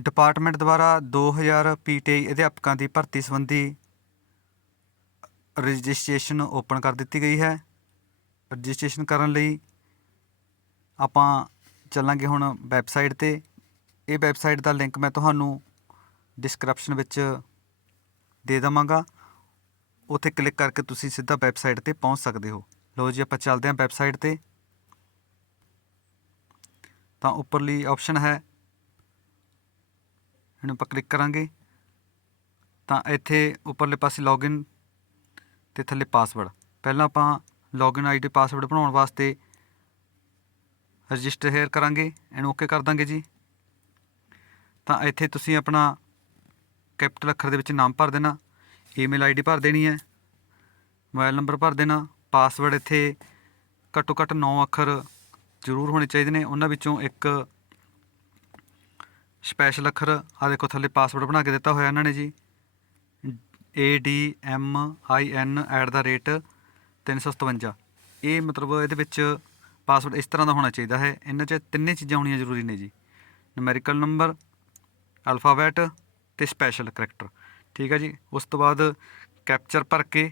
Department ਦੁਆਰਾ 2000 PTI ਅਧਿਆਪਕਾਂ ਦੀ ਭਰਤੀ ਸੰਬੰਧੀ ਰਜਿਸਟ੍ਰੇਸ਼ਨ ਓਪਨ ਕਰ ਦਿੱਤੀ ਗਈ ਹੈ। ਰਜਿਸਟ੍ਰੇਸ਼ਨ ਕਰਨ ਲਈ ਆਪਾਂ ਚੱਲਾਂਗੇ ਹੁਣ ਵੈਬਸਾਈਟ ਤੇ। ਇਹ ਵੈਬਸਾਈਟ ਦਾ ਲਿੰਕ ਮੈਂ ਤੁਹਾਨੂੰ ਡਿਸਕ੍ਰਿਪਸ਼ਨ ਵਿੱਚ ਦੇ ਦਵਾਂਗਾ। ਉੱਥੇ ਕਲਿੱਕ ਕਰਕੇ ਤੁਸੀਂ ਸਿੱਧਾ ਵੈਬਸਾਈਟ ਤੇ ਪਹੁੰਚ ਸਕਦੇ ਹੋ। ਲੋ ਜੀ, ਆਪਾਂ ਚੱਲਦੇ ਹਾਂ ਵੈਬਸਾਈਟ ਤੇ। ਤਾਂ ਉੱਪਰਲੀ ਆਪਸ਼ਨ ਹੈ ਇਹਨੂੰ ਆਪਾਂ ਕਲਿੱਕ ਕਰਾਂਗੇ। ਤਾਂ ਇੱਥੇ ਉੱਪਰਲੇ ਪਾਸੇ ਲੌਗਇਨ ਤੇ ਥੱਲੇ ਪਾਸਵਰਡ ਪਹਿਲਾਂ ਆਪਾਂ ਲੌਗਇਨ ਆਈਡੀ ਪਾਸਵਰਡ ਬਣਾਉਣ ਵਾਸਤੇ ਰਜਿਸਟਰ ਹੇਅਰ ਕਰਾਂਗੇ। ਇਹਨੂੰ ਓਕੇ ਕਰ ਦਾਂਗੇ ਜੀ। ਤਾਂ ਇੱਥੇ ਤੁਸੀਂ ਆਪਣਾ ਕੈਪੀਟਲ ਅੱਖਰ ਦੇ ਵਿੱਚ ਨਾਮ ਭਰ ਦੇਣਾ ਈਮੇਲ ਆਈਡੀ ਭਰ ਦੇਣੀ ਹੈ ਮੋਬਾਈਲ ਨੰਬਰ ਭਰ ਦੇਣਾ ਪਾਸਵਰਡ ਇੱਥੇ ਘੱਟੋ ਘੱਟ 9 ਅੱਖਰ ਜ਼ਰੂਰ ਹੋਣੇ ਚਾਹੀਦੇ ਨੇ। ਉਹਨਾਂ ਵਿੱਚੋਂ ਇੱਕ ਸਪੈਸ਼ਲ ਅੱਖਰ ਆ ਦੇਖੋ ਥੱਲੇ ਪਾਸਵਰਡ ਬਣਾ ਕੇ ਦਿੱਤਾ ਹੋਇਆ ਇਹਨਾਂ ਨੇ ਜੀ। A D M I N at the rate 357 ਇਹ ਮਤਲਬ ਇਹਦੇ ਵਿੱਚ ਪਾਸਵਰਡ ਇਸ ਤਰ੍ਹਾਂ ਦਾ ਹੋਣਾ ਚਾਹੀਦਾ ਹੈ। ਇਹਨਾਂ 'ਚ ਤਿੰਨੇ ਚੀਜ਼ਾਂ ਹੋਣੀਆਂ ਜ਼ਰੂਰੀ ਨੇ ਜੀ। ਨੂਮੈਰੀਕਲ ਨੰਬਰ ਅਲਫਾਬੈਟ ਤੇ ਸਪੈਸ਼ਲ ਕਰੈਕਟਰ ਠੀਕ ਹੈ ਜੀ? ਉਸ ਤੋਂ ਬਾਅਦ ਕੈਪਚਰ ਭਰ ਕੇ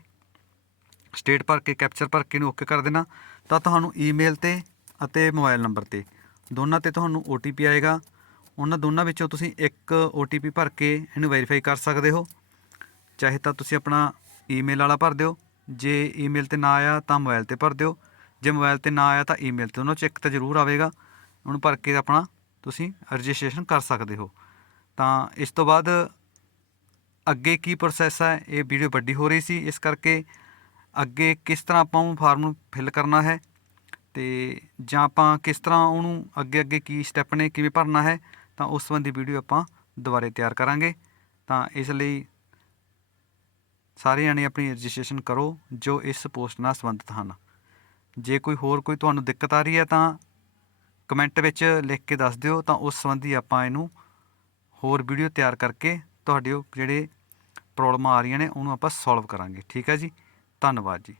ਸਟੇਟ ਭਰ ਕੇ ਕੈਪਚਰ ਭਰ ਕੇ ਨੂੰ ਓਕੇ ਕਰ ਦੇਣਾ। ਤਾਂ ਤੁਹਾਨੂੰ ਈਮੇਲ ਤੇ ਅਤੇ ਮੋਬਾਈਲ ਨੰਬਰ ਤੇ ਦੋਨਾਂ ਤੇ ਤੁਹਾਨੂੰ OTP ਆਏਗਾ। ਉਹਨਾਂ ਦੋਨਾਂ ਵਿੱਚੋਂ ਤੁਸੀਂ ਇੱਕ OTP ਭਰ ਕੇ ਇਹਨੂੰ ਵੈਰੀਫਾਈ ਕਰ ਸਕਦੇ ਹੋ। ਚਾਹੇ ਤਾਂ ਤੁਸੀਂ ਆਪਣਾ ਈਮੇਲ ਵਾਲਾ ਭਰ ਦਿਓ। ਜੇ ਈਮੇਲ ਤੇ ਨਾ ਆਇਆ ਤਾਂ ਮੋਬਾਈਲ ਤੇ ਭਰ ਦਿਓ। ਜੇ ਮੋਬਾਈਲ ਤੇ ਨਾ ਆਇਆ ਤਾਂ ਈਮੇਲ ਤੇ ਉਹਨਾਂ 'ਚ ਇੱਕ ਤਾਂ ਜ਼ਰੂਰ ਆਵੇਗਾ। ਉਹਨੂੰ ਭਰ ਕੇ ਆਪਣਾ ਤੁਸੀਂ ਰਜਿਸਟ੍ਰੇਸ਼ਨ ਕਰ ਸਕਦੇ ਹੋ। ਤਾਂ ਇਸ ਤੋਂ ਬਾਅਦ ਅੱਗੇ ਕੀ ਪ੍ਰੋਸੈਸ ਹੈ? ਇਹ ਵੀਡੀਓ ਵੱਡੀ ਹੋ ਰਹੀ ਸੀ। ਇਸ ਕਰਕੇ ਅੱਗੇ ਕਿਸ ਤਰ੍ਹਾਂ ਆਪਾਂ ਉਹ ਫਾਰਮ ਨੂੰ ਫਿਲ ਕਰਨਾ ਹੈ ਤੇ ਜਾਂ ਆਪਾਂ ਕਿਸ ਤਰ੍ਹਾਂ ਉਹਨੂੰ ਅੱਗੇ ਅੱਗੇ ਕੀ ਸਟੈਪ ਨੇ, ਕਿਵੇਂ ਭਰਨਾ ਹੈ ਤਾਂ ਉਸ ਸੰਬੰਧੀ ਵੀਡੀਓ ਆਪਾਂ ਦੁਬਾਰੇ ਤਿਆਰ ਕਰਾਂਗੇ। ਤਾਂ ਇਸ ਲਈ ਸਾਰੇ ਜਣੇ ਆਪਣੀ ਰਜਿਸਟ੍ਰੇਸ਼ਨ ਕਰੋ, ਜੋ ਇਸ ਪੋਸਟ ਨਾਲ ਸੰਬੰਧਿਤ ਹਨ। ਜੇ ਕੋਈ ਹੋਰ ਕੋਈ ਤੁਹਾਨੂੰ ਦਿੱਕਤ ਆ ਰਹੀ ਹੈ ਤਾਂ ਕਮੈਂਟ ਵਿੱਚ ਲਿਖ ਕੇ ਦੱਸ ਦਿਓ, ਤਾਂ ਉਸ ਸੰਬੰਧੀ ਆਪਾਂ ਇਹਨੂੰ ਹੋਰ ਵੀਡੀਓ ਤਿਆਰ ਕਰਕੇ ਤੁਹਾਡੇ ਉਹ ਜਿਹੜੇ ਪ੍ਰੋਬਲਮਾਂ ਆ ਰਹੀਆਂ ਨੇ, ਉਹਨੂੰ ਆਪਾਂ ਸੋਲਵ ਕਰਾਂਗੇ। ਠੀਕ ਹੈ ਜੀ? ਧੰਨਵਾਦ ਜੀ।